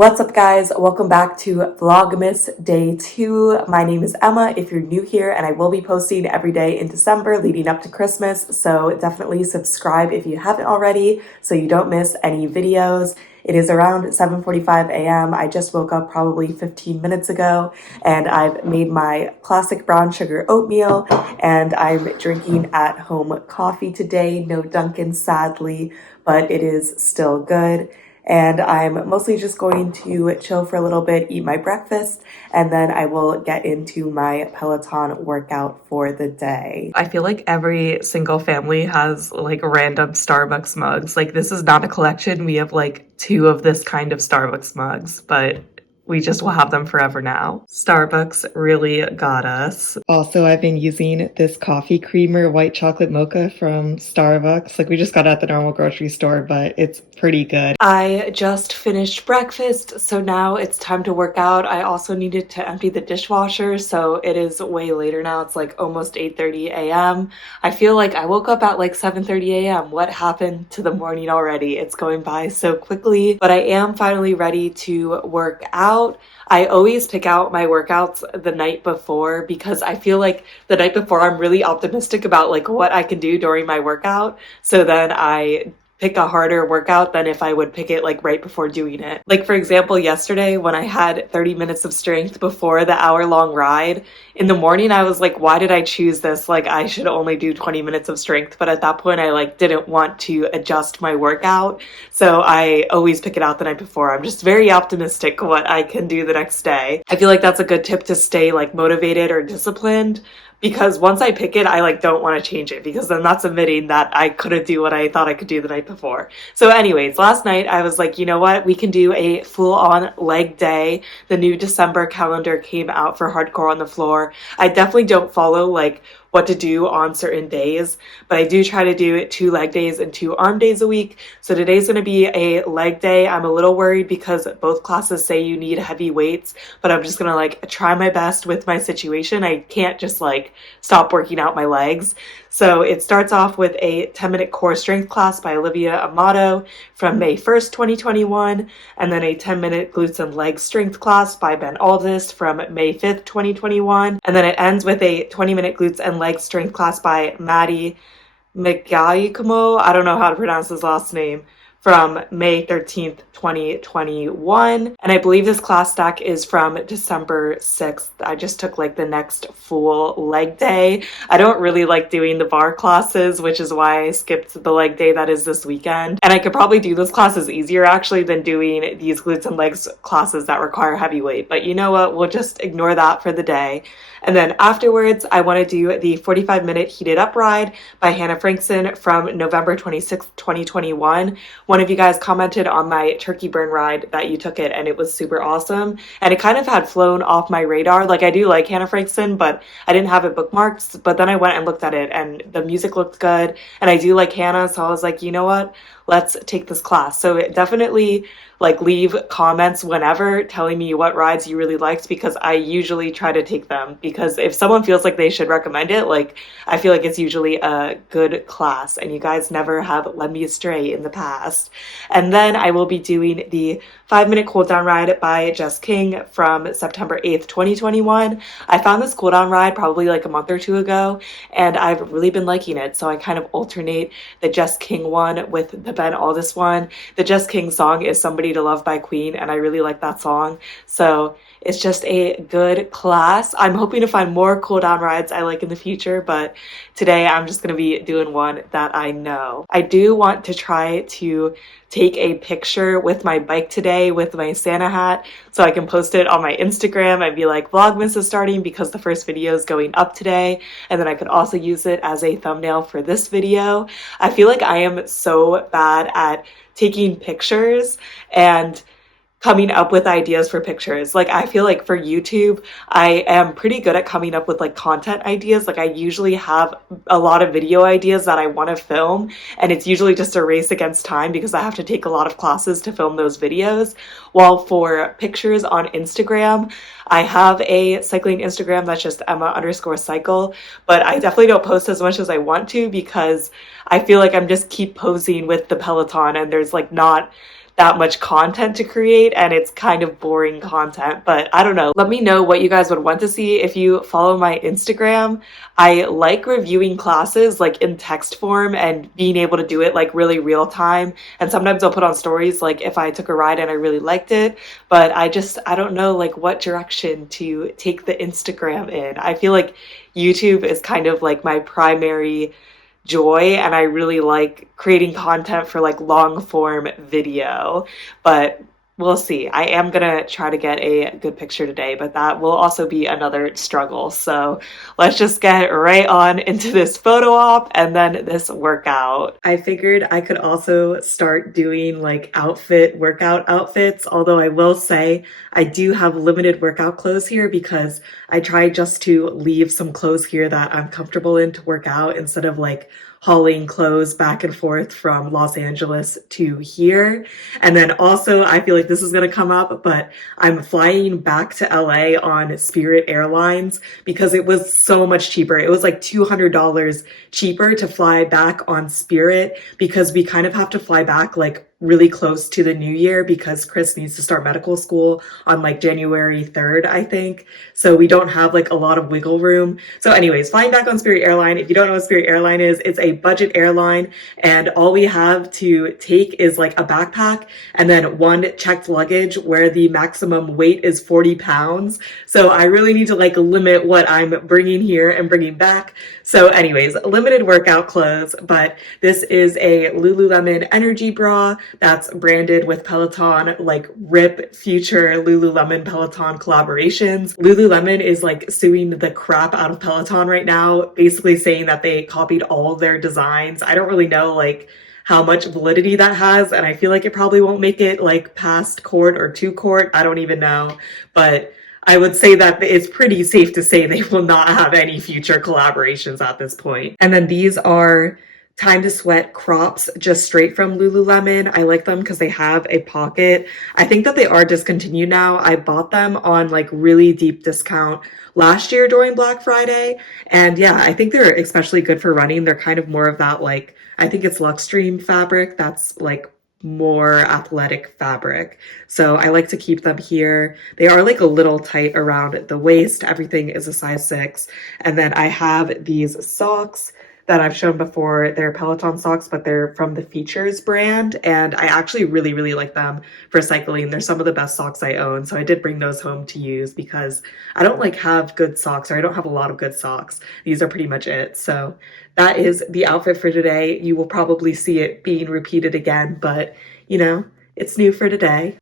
What's up, guys? Welcome back to Vlogmas Day 2. My name is Emma if you're new here, and I will be posting every day in December leading up to Christmas, so definitely subscribe if you haven't already so you don't miss any videos. It is around 7:45 a.m. I just woke up probably 15 minutes ago, and I've made my classic brown sugar oatmeal, and I'm drinking at-home coffee today. No Dunkin', sadly, but it is still good. And I'm mostly just going to chill for a little bit, eat my breakfast, and then I will get into my Peloton workout for the day. I feel like every single family has like random Starbucks mugs. Like, this is not a collection. We have like 2 of this kind of Starbucks mugs, but we just will have them forever now. Starbucks really got us. Also, I've been using this coffee creamer white chocolate mocha from Starbucks. Like, we just got it at the normal grocery store, but it's pretty good. I just finished breakfast, so now it's time to work out. I also needed to empty the dishwasher, so it is way later now. It's like almost 8:30 a.m. I feel like I woke up at like 7:30 a.m. What happened to the morning already? It's going by so quickly, but I am finally ready to work out. I always pick out my workouts the night before because I feel like the night before I'm really optimistic about like what I can do during my workout. So then I pick a harder workout than if I would pick it like right before doing it. Like, for example, yesterday when I had 30 minutes of strength before the hour-long ride, in the morning I was like, why did I choose this? Like, I should only do 20 minutes of strength. But at that point I like didn't want to adjust my workout. So I always pick it out the night before. I'm just very optimistic what I can do the next day. I feel like that's a good tip to stay like motivated or disciplined, because once I pick it, I like don't want to change it, because then that's admitting that I couldn't do what I thought I could do the night before. So anyways, last night I was like, you know what? We can do a full-on leg day. The new December calendar came out for Hardcore on the Floor. I definitely don't follow like what to do on certain days, but I do try to do 2 leg days and 2 arm days a week. So today's going to be a leg day. I'm a little worried because both classes say you need heavy weights, but I'm just going to like try my best with my situation. I can't just like stop working out my legs. So it starts off with a 10-minute core strength class by Olivia Amato from May 1st, 2021, and then a 10-minute glutes and legs strength class by Ben Aldist from May 5th, 2021. And then it ends with a 20-minute glutes and legs strength class by Maddie Magaikumo, I don't know how to pronounce his last name, from May 13th, 2021. And I believe this class stack is from December 6th. I just took like the next full leg day. I don't really like doing the bar classes, which is why I skipped the leg day that is this weekend. And I could probably do those classes easier actually than doing these glutes and legs classes that require heavy weight. But you know what? We'll just ignore that for the day. And then afterwards, I want to do the 45-minute heated up ride by Hannah Frankson from November 26th, 2021. One of you guys commented on my turkey burn ride that you took it, and it was super awesome. And it kind of had flown off my radar. Like, I do like Hannah Frankson, but I didn't have it bookmarked. But then I went and looked at it, and the music looked good. And I do like Hannah, so I was like, you know what? Let's take this class. So it definitely like leave comments whenever telling me what rides you really liked, because I usually try to take them, because if someone feels like they should recommend it, like I feel like it's usually a good class, and you guys never have led me astray in the past. And then I will be doing the 5-minute cool down ride by Jess King from September 8th, 2021. I found this cool down ride probably like a month or 2 ago, and I've really been liking it. So I kind of alternate the Jess King one with the Ben Aldist one. The Jess King song is Somebody to Love by Queen, and I really like that song. So it's just a good class. I'm hoping to find more cool down rides I like in the future, but today I'm just going to be doing one that I know. I do want to try to take a picture with my bike today with my Santa hat so I can post it on my Instagram and be like, Vlogmas is starting because the first video is going up today. And then I could also use it as a thumbnail for this video. I feel like I am so bad at taking pictures and coming up with ideas for pictures. Like, I feel like for YouTube, I am pretty good at coming up with like content ideas. Like, I usually have a lot of video ideas that I want to film, and it's usually just a race against time because I have to take a lot of classes to film those videos. While for pictures on Instagram, I have a cycling Instagram that's just Emma_cycle, but I definitely don't post as much as I want to because I feel like I'm just keep posing with the Peloton, and there's like not that much content to create, and it's kind of boring content, but I don't know. Let me know what you guys would want to see. If you follow my Instagram, I like reviewing classes like in text form and being able to do it like really real time. And sometimes I'll put on stories like if I took a ride and I really liked it, but I don't know like what direction to take the Instagram in. I feel like YouTube is kind of like my primary joy, and I really like creating content for like long form video, but we'll see. I am gonna try to get a good picture today, but that will also be another struggle. So let's just get right on into this photo op and then this workout. I figured I could also start doing like workout outfits, although I will say I do have limited workout clothes here because I tried just to leave some clothes here that I'm comfortable in to work out instead of like hauling clothes back and forth from Los Angeles to here. And then also, I feel like this is going to come up, but I'm flying back to LA on Spirit Airlines because it was so much cheaper. It was like $200 cheaper to fly back on Spirit because we kind of have to fly back like really close to the new year because Chris needs to start medical school on like January 3rd, I think. So we don't have like a lot of wiggle room. So anyways, flying back on Spirit Airline. If you don't know what Spirit Airline is, it's a budget airline, and all we have to take is like a backpack and then one checked luggage where the maximum weight is 40 pounds. So I really need to like limit what I'm bringing here and bringing back. So anyways, limited workout clothes, but this is a Lululemon energy bra that's branded with Peloton, like RIP future Lululemon Peloton collaborations. Lululemon is like suing the crap out of Peloton right now, basically saying that they copied all of their designs. I don't really know like how much validity that has, and I feel like it probably won't make it like past court or to court. I don't even know, but I would say that it's pretty safe to say they will not have any future collaborations at this point. And then these are Time to Sweat crops just straight from Lululemon. I like them because they have a pocket. I think that they are discontinued now. I bought them on like really deep discount last year during Black Friday. And yeah, I think they're especially good for running. They're kind of more of that like, I think it's Luxtreme fabric that's like more athletic fabric. So I like to keep them here. They are like a little tight around the waist. Everything is a size 6. And then I have these socks that I've shown before. They're Peloton socks, but they're from the Features brand, and I actually really, really like them for cycling. They're some of the best socks I own, so I did bring those home to use because I don't like have good socks, or I don't have a lot of good socks. These are pretty much it. So that is the outfit for today. You will probably see it being repeated again, but you know, it's new for today.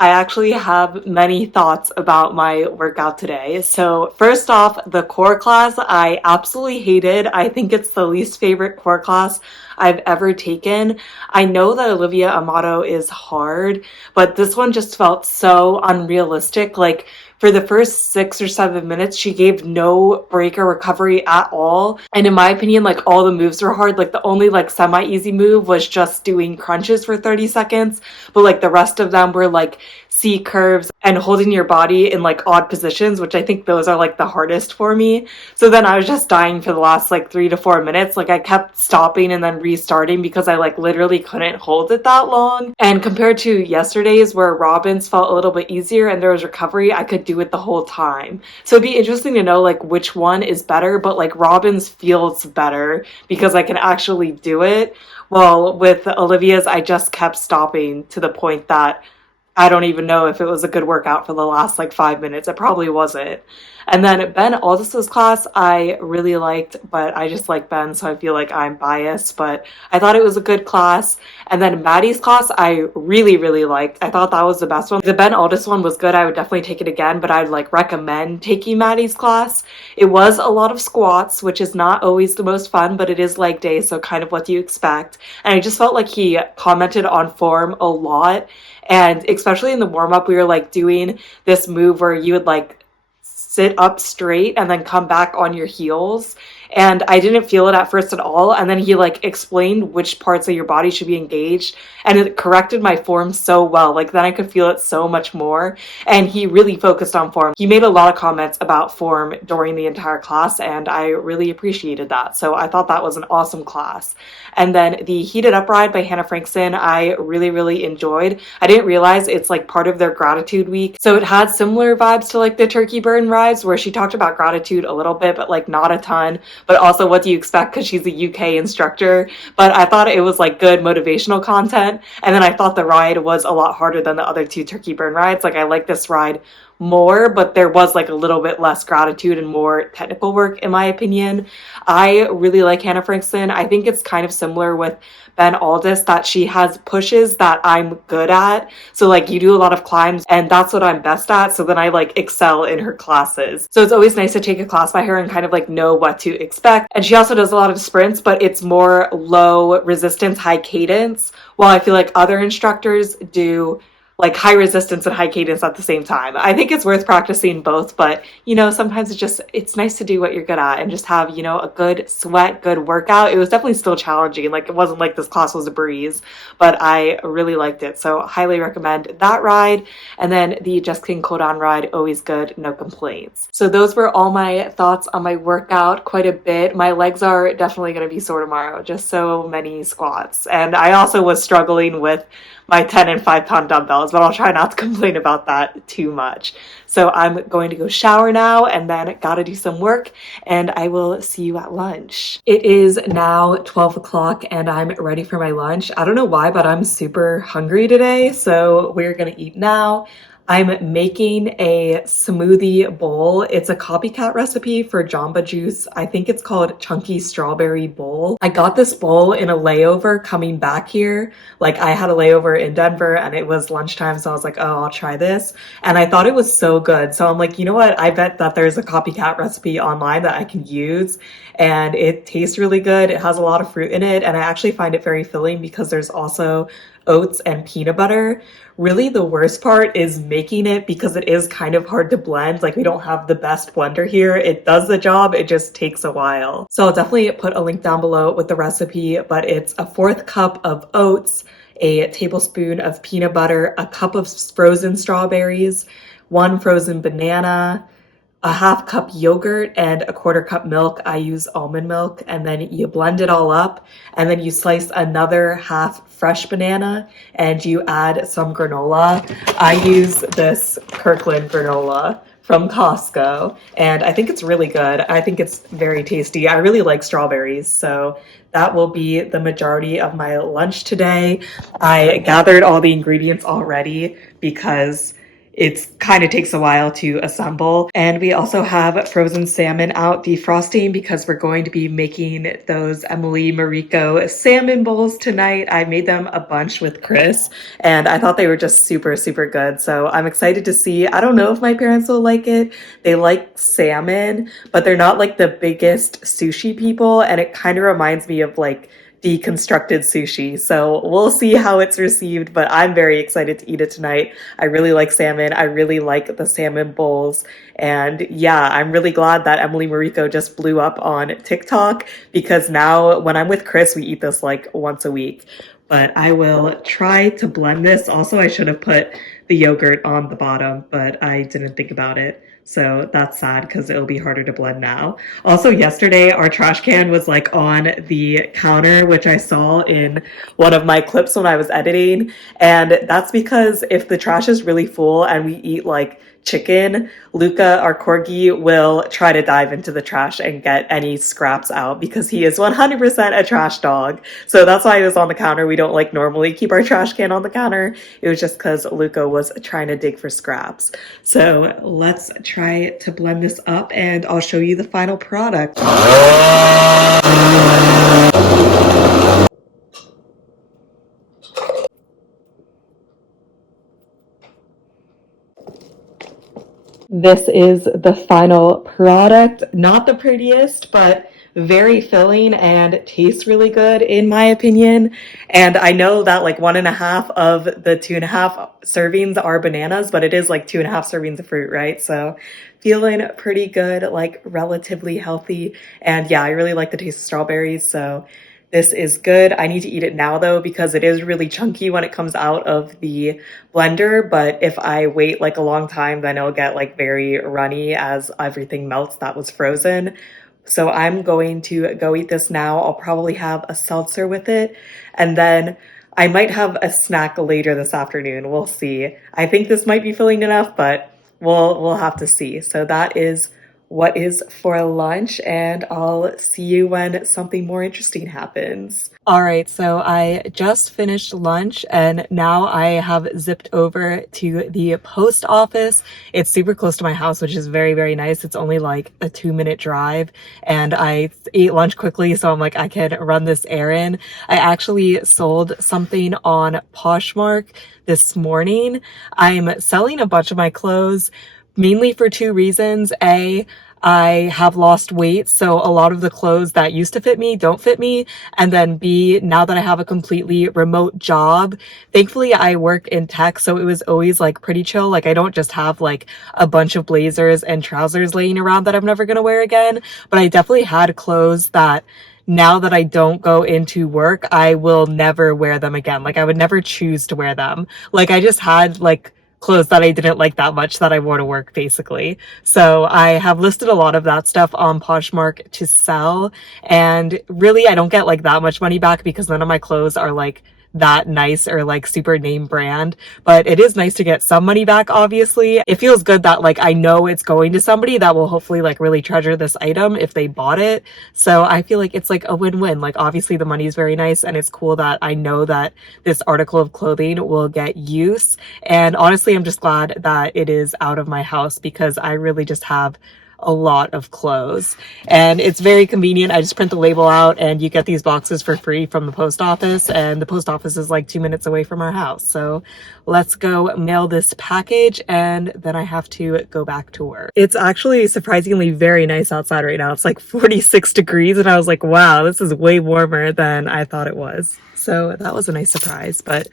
I actually have many thoughts about my workout today. So first off, the core class I absolutely hated. I think it's the least favorite core class I've ever taken. I know that Olivia Amato is hard, but this one just felt so unrealistic. Like for the first 6 or 7 minutes, she gave no break or recovery at all. And in my opinion, like all the moves were hard. Like the only like semi-easy move was just doing crunches for 30 seconds. But like the rest of them were like C curves and holding your body in like odd positions, which I think those are like the hardest for me. So then I was just dying for the last like 3 to 4 minutes. Like I kept stopping and then restarting because I like literally couldn't hold it that long. And compared to yesterday's where Robin's felt a little bit easier and there was recovery, I could do it the whole time. So it'd be interesting to know like which one is better, but like Robin's feels better because I can actually do it. Well, with Olivia's, I just kept stopping to the point that I don't even know if it was a good workout for the last like 5 minutes. It probably wasn't. And then Ben Aldis's class I really liked, but I just like Ben, so I feel like I'm biased, but I thought it was a good class. And then Maddie's class I really, really liked. I thought that was the best one. The Ben Aldis one was good. I would definitely take it again, but I'd like recommend taking Maddie's class. It was a lot of squats, which is not always the most fun, but it is leg day, so kind of what you expect. And I just felt like he commented on form a lot. And especially in the warm-up, we were like doing this move where you would like sit up straight and then come back on your heels. And I didn't feel it at first at all. And then he like explained which parts of your body should be engaged. And it corrected my form so well. Like then I could feel it so much more. And he really focused on form. He made a lot of comments about form during the entire class. And I really appreciated that. So I thought that was an awesome class. And then the Heated Up ride by Hannah Frankson, I really, really enjoyed. I didn't realize it's like part of their gratitude week. So it had similar vibes to like the turkey burn rides where she talked about gratitude a little bit, but like not a ton. But also what do you expect because she's a UK instructor. But I thought it was like good motivational content. And then I thought the ride was a lot harder than the other two turkey burn rides. Like I like this ride more, but there was like a little bit less gratitude and more technical work in my opinion. I really like Hannah Frankson. I think it's kind of similar with Ben Aldis that she has pushes that I'm good at. So like you do a lot of climbs and that's what I'm best at. So then I like excel in her classes. So it's always nice to take a class by her and kind of like know what to expect. And she also does a lot of sprints, but it's more low resistance, high cadence. While I feel like other instructors do like high resistance and high cadence at the same time. I think it's worth practicing both, but you know, sometimes it's nice to do what you're good at and just have, you know, a good sweat, good workout. It was definitely still challenging. Like it wasn't like this class was a breeze, but I really liked it. So highly recommend that ride. And then the Just King Kodan ride, always good, no complaints. So those were all my thoughts on my workout, quite a bit. My legs are definitely going to be sore tomorrow, just so many squats. And I also was struggling with my 10 and 5-pound dumbbells, but I'll try not to complain about that too much. So I'm going to go shower now and then gotta do some work, and I will see you at lunch. It is now 12 o'clock and I'm ready for my lunch. I don't know why, but I'm super hungry today, so we're gonna eat now. I'm making a smoothie bowl. It's a copycat recipe for Jamba Juice. I think it's called Chunky Strawberry Bowl. I got this bowl in a layover coming back here. Like I had a layover in Denver and it was lunchtime, so I was like, oh, I'll try this. And I thought it was so good. So I'm like, you know what? I bet that there's a copycat recipe online that I can use. And it tastes really good. It has a lot of fruit in it. And I actually find it very filling because there's also oats and peanut butter. Really the worst part is making it because it is kind of hard to blend. Like we don't have the best blender here. It does the job, it just takes a while. So I'll definitely put a link down below with the recipe, but it's a 1/4 cup of oats, a tablespoon of peanut butter, a cup of frozen strawberries, 1 frozen banana, a 1/2 cup yogurt, and a 1/4 cup milk. I use almond milk, and then you blend it all up, and then you slice another 1/2 fresh banana, and you add some granola. I use this Kirkland granola from Costco, and I think it's really good. I think it's very tasty. I really like strawberries, so that will be the majority of my lunch today. I gathered all the ingredients already because it kind of takes a while to assemble. And we also have frozen salmon out defrosting because we're going to be making those Emily Mariko salmon bowls tonight. I made them a bunch with Chris and I thought they were just super, super good. So I'm excited to see. I don't know if my parents will like it. They like salmon, but they're not like the biggest sushi people. And it kind of reminds me of like deconstructed sushi. So we'll see how it's received, but I'm very excited to eat it tonight. I really like salmon. I really like the salmon bowls. And yeah, I'm really glad that Emily Mariko just blew up on TikTok because now when I'm with Chris, we eat this like once a week. But I will try to blend this. Also, I should have put the yogurt on the bottom, but I didn't think about it. So that's sad because it'll be harder to blend now. Also, yesterday, our trash can was like on the counter, which I saw in one of my clips when I was editing. And that's because if the trash is really full and we eat like chicken, Luca, our corgi, will try to dive into the trash and get any scraps out because he is 100% a trash dog. So that's why it was on the counter. We don't like normally keep our trash can on the counter. It was just because Luca was trying to dig for scraps. So let's try to blend this up and I'll show you the final product. This is the final product. Not the prettiest, but very filling and tastes really good in my opinion. And I know that like 1.5 of the 2.5 servings are bananas, but it is like 2.5 servings of fruit, right? So feeling pretty good, like relatively healthy. And yeah, I really like the taste of strawberries. So this is good. I need to eat it now though, because it is really chunky when it comes out of the blender. But if I wait like a long time, then it'll get like very runny as everything melts that was frozen. So I'm going to go eat this now. I'll probably have a seltzer with it. And then I might have a snack later this afternoon. We'll see. I think this might be filling enough, but we'll have to see. So that is what is for lunch, and I'll see you when something more interesting happens. All right, so I just finished lunch and now I have zipped over to the post office. It's super close to my house, which is very, very nice. It's only like a 2-minute drive, and I ate lunch quickly, so I'm like, I can run this errand. I actually sold something on Poshmark this morning. I'm selling a bunch of my clothes mainly for 2 reasons. A, I have lost weight, so a lot of the clothes that used to fit me don't fit me. And then B, now that I have a completely remote job, thankfully I work in tech, so it was always like pretty chill. Like I don't just have like a bunch of blazers and trousers laying around that I'm never gonna wear again, but I definitely had clothes that now that I don't go into work, I will never wear them again. Like I would never choose to wear them. Like I just had like clothes that I didn't like that much that I wore to work basically. So I have listed a lot of that stuff on Poshmark to sell, and really I don't get like that much money back because none of my clothes are like that nice or like super name brand, but it is nice to get some money back. Obviously it feels good that like I know it's going to somebody that will hopefully like really treasure this item if they bought it. So I feel like it's like a win-win. Like obviously the money is very nice, and it's cool that I know that this article of clothing will get use. And honestly I'm just glad that it is out of my house because I really just have a lot of clothes, and it's very convenient. I just print the label out and you get these boxes for free from the post office, and the post office is like 2 minutes away from our house. So let's go mail this package and then I have to go back to work. It's actually surprisingly very nice outside right now. It's like 46 degrees and I was like, wow, this is way warmer than I thought it was. So that was a nice surprise, but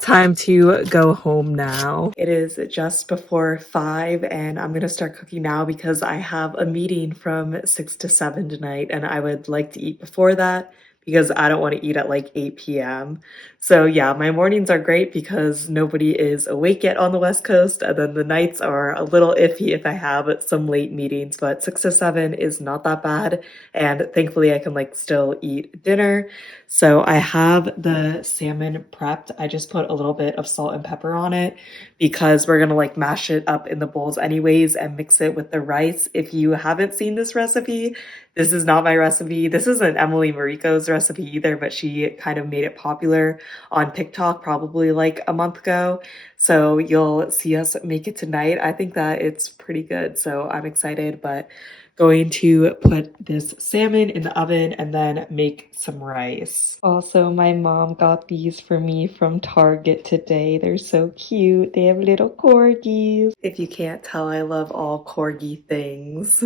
time to go home now. It is just before 5 and I'm gonna start cooking now because I have a meeting from 6 to 7 tonight, and I would like to eat before that because I don't want to eat at like 8 p.m. So yeah, my mornings are great because nobody is awake yet on the West Coast, and then the nights are a little iffy if I have some late meetings, but 6 to 7 is not that bad, and thankfully I can like still eat dinner. So I have the salmon prepped. I just put a little bit of salt and pepper on it because we're gonna like mash it up in the bowls anyways and mix it with the rice. If you haven't seen this recipe, this is not my recipe. This isn't Emily Mariko's recipe either, but she kind of made it popular on TikTok probably like a month ago. So you'll see us make it tonight. I think that it's pretty good, so I'm excited, but going to put this salmon in the oven and then make some rice. Also, my mom got these for me from Target today. They're so cute. They have little corgis. If you can't tell, I love all corgi things.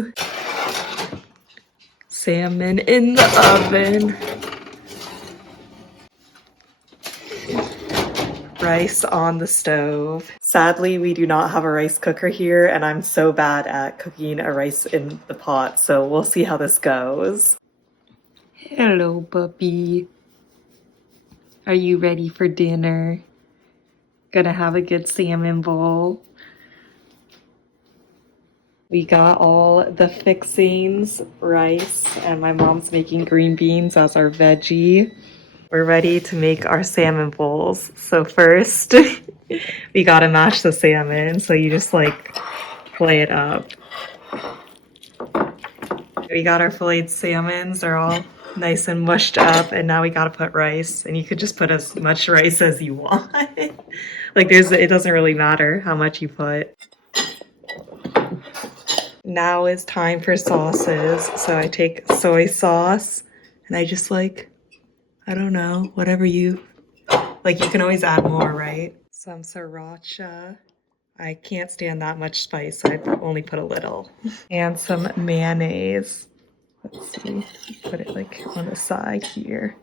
Salmon in the oven. Rice on the stove. Sadly, we do not have a rice cooker here, and I'm so bad at cooking a rice in the pot, so we'll see how this goes. Hello, puppy. Are you ready for dinner? Gonna have a good salmon bowl. We got all the fixings, rice, and my mom's making green beans as our veggie. We're ready to make our salmon bowls. So first, we gotta mash the salmon. So you just like fillet it up. We got our filleted salmons. They're all nice and mushed up. And now we gotta put rice. And you could just put as much rice as you want. Like it doesn't really matter how much you put. Now is time for sauces. So I take soy sauce and I just like, I don't know, whatever you like. You can always add more, right? Some sriracha. I can't stand that much spice, so I only put a little. And some mayonnaise. Let's see, put it like on the side here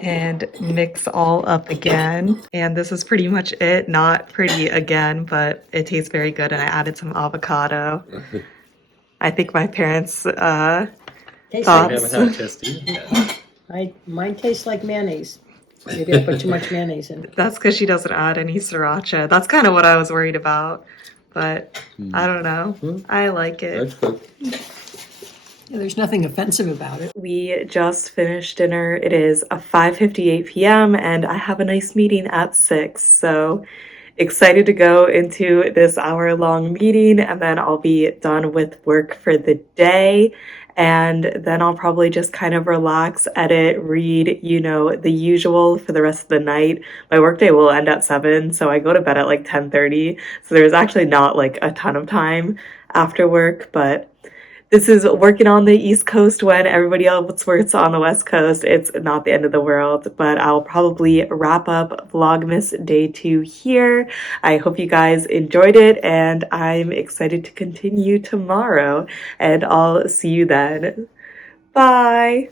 and mix all up again. And this is pretty much it. Not pretty again, but it tastes very good. And I added some avocado. I think my parents Tastes thought. like, We haven't had a chance to eat it yet. mine tastes like mayonnaise. Maybe I put too much mayonnaise in. That's because she doesn't add any sriracha. That's kind of what I was worried about. But I don't know. I like it. That's good. Yeah, there's nothing offensive about it. We just finished dinner. It is 5:58 p.m. and I have a nice meeting at 6. So excited to go into this hour-long meeting, and then I'll be done with work for the day. And then I'll probably just kind of relax, edit, read, you know, the usual for the rest of the night. My workday will end at 7, so I go to bed at like 10:30. So there's actually not like a ton of time after work, but this is working on the East Coast when everybody else works on the West Coast. It's not the end of the world, but I'll probably wrap up Vlogmas Day 2 here. I hope you guys enjoyed it, and I'm excited to continue tomorrow, and I'll see you then. Bye!